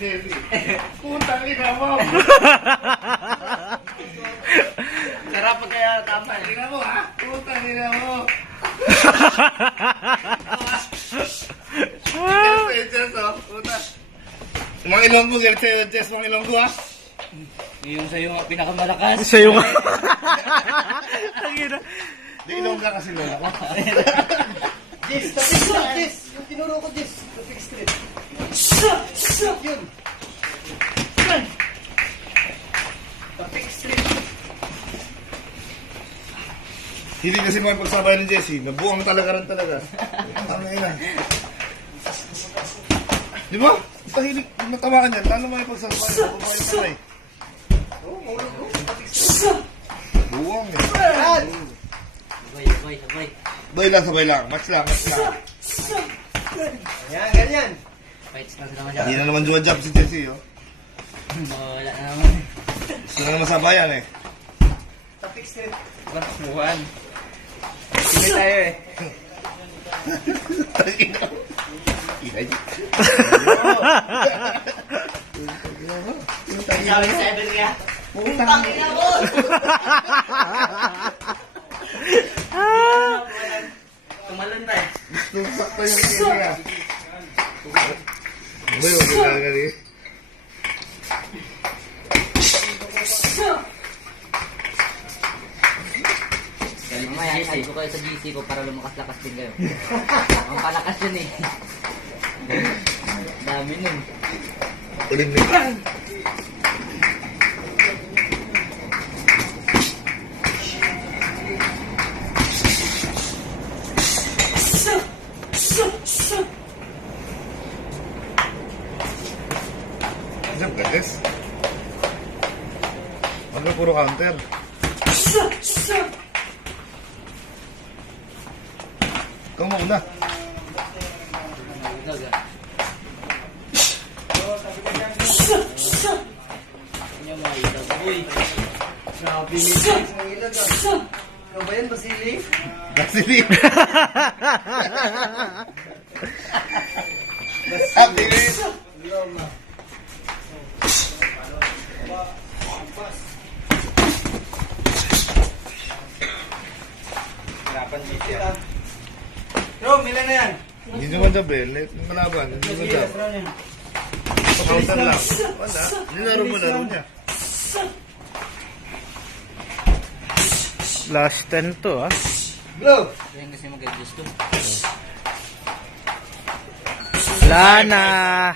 Jesse. Putang ina mo. Sarap pa kaya tama. Ina mo ha? Putang ina mo. Jess, oh. Puta. Mga ilonggo, Jess, mga ilonggo ha? Yung sa'yo ang pinakamalakas. Sa'yo nga. Tangina. Di ilongga kasi lola ko. Jess, tapos na, Jess. Yung tinuro ko, Jess. Tapos straight. Yun. Tapos straight. Hindi kasi mapagsabay ni Jessie. Nabuang talaga rin talaga. Ang ina. Di ba? Tahilig, matawa ka niyan. Lalo may pagsabay. Nabubuhay ka na eh. Buwang eh. Sabay. Sabay lang. Match lang. Yan, ganyan. Fights na sila Hindi madyan. na naman jowa job si Jessie, oh. Wala na naman. Gusto na naman sabayan eh. Tapos straight. Bakbuhan. Sige tayo eh. Tangina. Ina niya. Sabi sa Evan kaya. Putang ina mo. Tumalon tayo. Gusto sakto yung kaya. Ano yun? Nagkakali. Mamaya, i-add ko kayo sa GC ko para lumakas-lakas din kayo. Ang palakas yun eh. Dami nun. Ulim na. Jump ka, Jess. Ano puro counter? Ikaw mauna. Yung mga ilaw. Uy. Grabe ni Jess. Ang ilag ah. Ikaw ba yan, Basili? Basili. Abilis. Loma. Bro, ilan na yan? Hindi naman double. Malaban. Hindi naman double. Counter lang. Wala. Nilaro mo laro niya. Last 10 to, ah. Bro! Yan kasi mag-adjust to. Wala na.